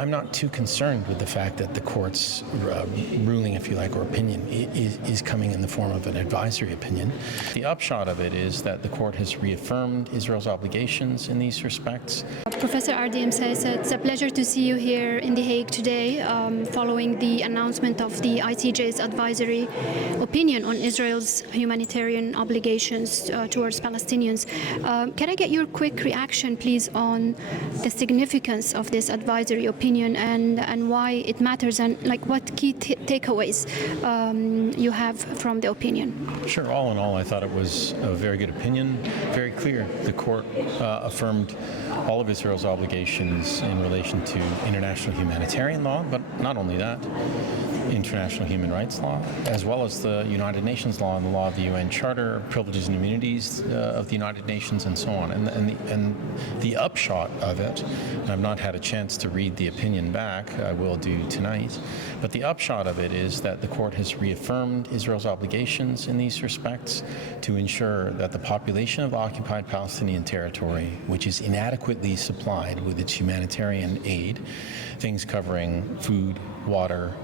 I'm not too concerned with the fact that the court's ruling, if you like, or opinion is coming in the form of an advisory opinion. The upshot of it is that the court has reaffirmed Israel's obligations in these respects. Professor Ardi Imseis, it's a pleasure to see you here in The Hague today, following the announcement of the ICJ's Advisory Opinion on Israel's humanitarian obligations towards Palestinians. Can I get your quick reaction, please, on the significance of this advisory opinion and why it matters, and like what key takeaways you have from the opinion? Sure. All in all, I thought it was a very good opinion, very clear. The court affirmed all of Israel's obligations in relation to international humanitarian law, but not only that, international human rights law, as well as the United Nations law and the law of the UN Charter, privileges and immunities of the United Nations, and so on. And the upshot of it, and I've not had a chance to read the opinion back, I will do tonight, but the upshot of it is that the court has reaffirmed Israel's obligations in these respects to ensure that the population of occupied Palestinian territory, which is inadequately supplied with its humanitarian aid, things covering food, water,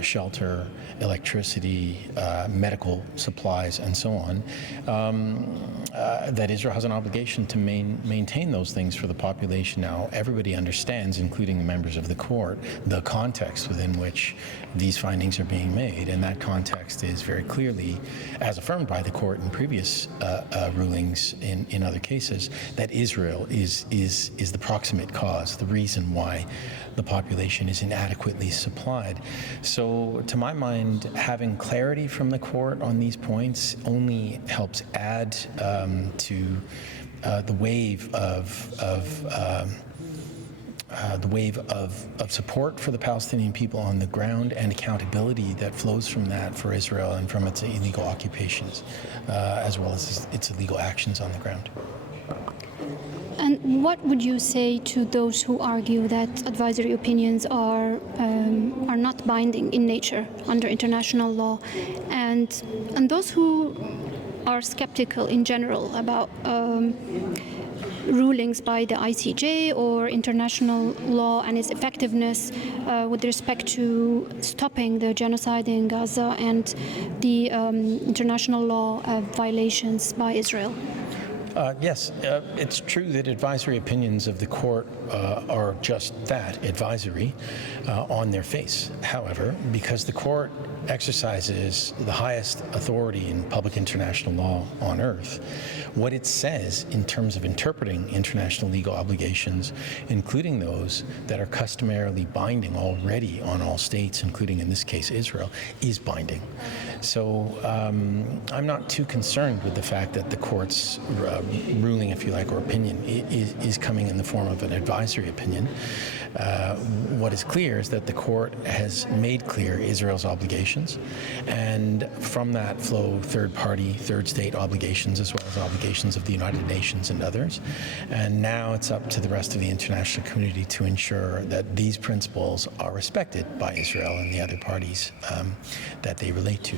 shelter, electricity, medical supplies, and so on, that Israel has an obligation to maintain those things for the population. Now, everybody understands, including the members of the court, the context within which these findings are being made, and that context is very clearly, as affirmed by the court in previous rulings in other cases, that Israel is the proximate cause, the reason why the population is inadequately supplied. So, to my mind, having clarity from the court on these points only helps add to the wave of support for the Palestinian people on the ground, and accountability that flows from that for Israel and from its illegal occupations, as well as its illegal actions on the ground. And what would you say to those who argue that advisory opinions are not binding in nature under international law, and those who are skeptical in general about rulings by the ICJ or international law and its effectiveness with respect to stopping the genocide in Gaza and the international law violations by Israel? Yes, it's true that advisory opinions of the court are just that, advisory, on their face. However, because the court exercises the highest authority in public international law on earth, what it says in terms of interpreting international legal obligations, including those that are customarily binding already on all states, including in this case Israel, is binding. So I'm not too concerned with the fact that the court's ruling, if you like, or opinion is coming in the form of an advisory opinion. What is clear is that the court has made clear Israel's obligations, and from that flow third-party, third-state obligations, as well as obligations of the United Nations and others. And now it's up to the rest of the international community to ensure that these principles are respected by Israel and the other parties that they relate to.